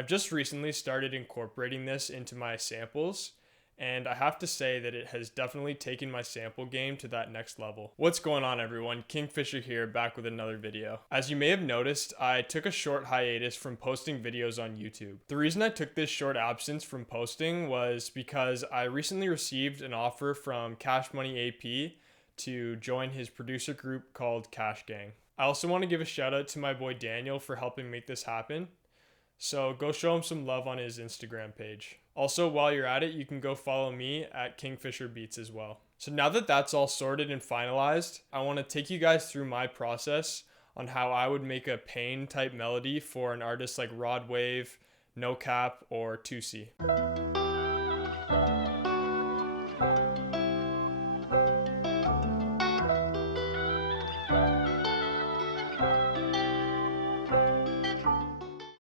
I've just recently started incorporating this into my samples, and I have to say that it has definitely taken my sample game to that next level. What's going on, everyone? Kingfisher here, back with another video. As you may have noticed, I took a short hiatus from posting videos on YouTube. The reason I took this short absence from posting was because I recently received an offer from Cash Money AP to join his producer group called Cash Gang. I also want to give a shout out to my boy Daniel for helping make this happen. So go show him some love on his Instagram page. Also, while you're at it, you can go follow me at Kingfisher Beats as well. So now that that's all sorted and finalized, I want to take you guys through my process on how I would make a pain type melody for an artist like Rod Wave, No Cap, or Tusi.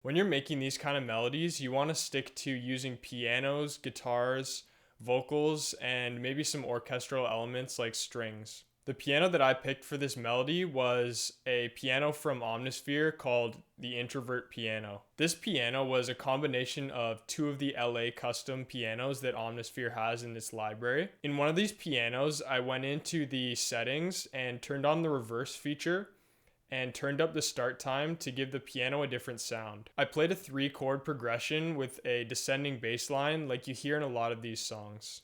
When you're making these kind of melodies, you want to stick to using pianos, guitars, vocals, and maybe some orchestral elements like strings. The piano that I picked for this melody was a piano from Omnisphere called the Introvert Piano. This piano was a combination of two of the LA custom pianos that Omnisphere has in its library. In one of these pianos, I went into the settings and turned on the reverse feature and turned up the start time to give the piano a different sound. I played a 3-chord progression with a descending bass line like you hear in a lot of these songs.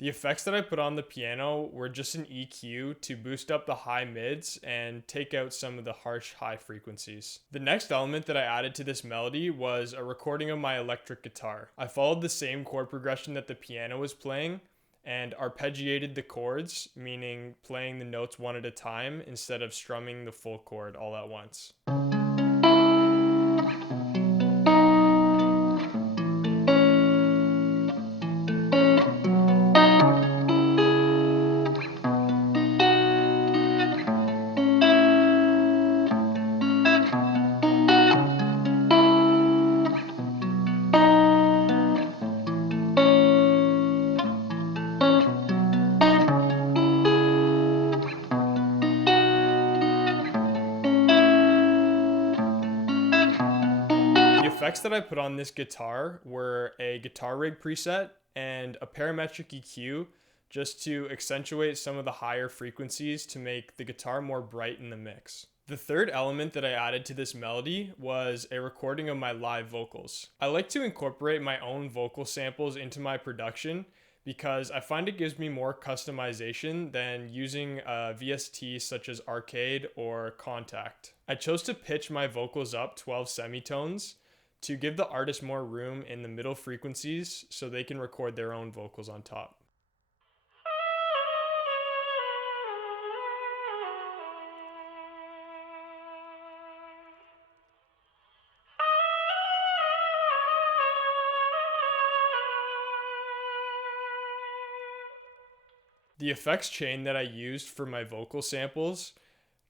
The effects that I put on the piano were just an EQ to boost up the high mids and take out some of the harsh high frequencies. The next element that I added to this melody was a recording of my electric guitar. I followed the same chord progression that the piano was playing and arpeggiated the chords, meaning playing the notes one at a time instead of strumming the full chord all at once. The effects that I put on this guitar were a guitar rig preset and a parametric EQ just to accentuate some of the higher frequencies to make the guitar more bright in the mix. The third element that I added to this melody was a recording of my live vocals. I like to incorporate my own vocal samples into my production because I find it gives me more customization than using a VST such as Arcade or Contact. I chose to pitch my vocals up 12 semitones to give the artist more room in the middle frequencies so they can record their own vocals on top. The effects chain that I used for my vocal samples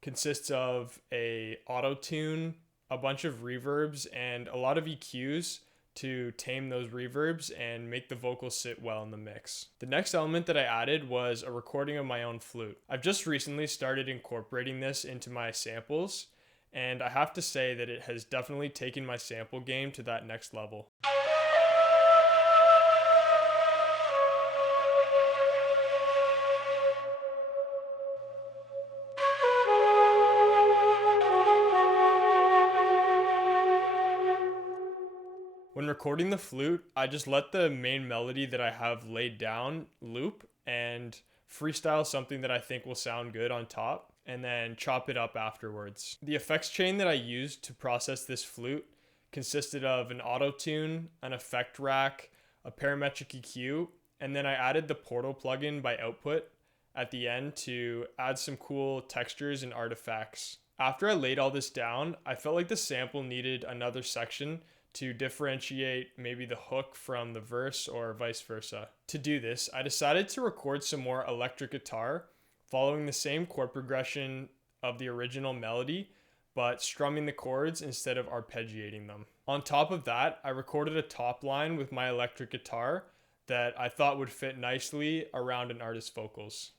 consists of a auto tune, a bunch of reverbs, and a lot of EQs to tame those reverbs and make the vocals sit well in the mix. The next element that I added was a recording of my own flute. I've just recently started incorporating this into my samples, and I have to say that it has definitely taken my sample game to that next level. When recording the flute, I just let the main melody that I have laid down loop and freestyle something that I think will sound good on top and then chop it up afterwards. The effects chain that I used to process this flute consisted of an auto tune, an effect rack, a parametric EQ, and then I added the Portal plugin by Output at the end to add some cool textures and artifacts. After I laid all this down, I felt like the sample needed another section to differentiate maybe the hook from the verse or vice versa. To do this, I decided to record some more electric guitar following the same chord progression of the original melody, but strumming the chords instead of arpeggiating them. On top of that, I recorded a top line with my electric guitar that I thought would fit nicely around an artist's vocals.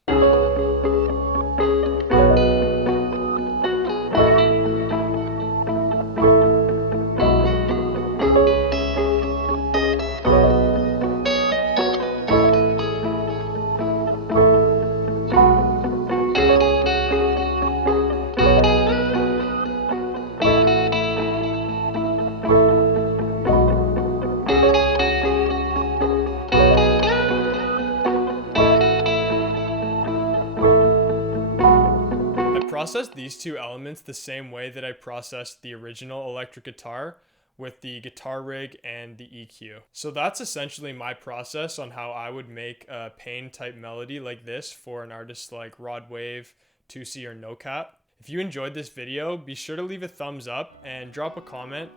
Processed these two elements the same way that I processed the original electric guitar with the guitar rig and the EQ. So that's essentially my process on how I would make a pain type melody like this for an artist like Rod Wave, 2C, or No Cap. If you enjoyed this video, be sure to leave a thumbs up and drop a comment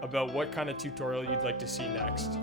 about what kind of tutorial you'd like to see next.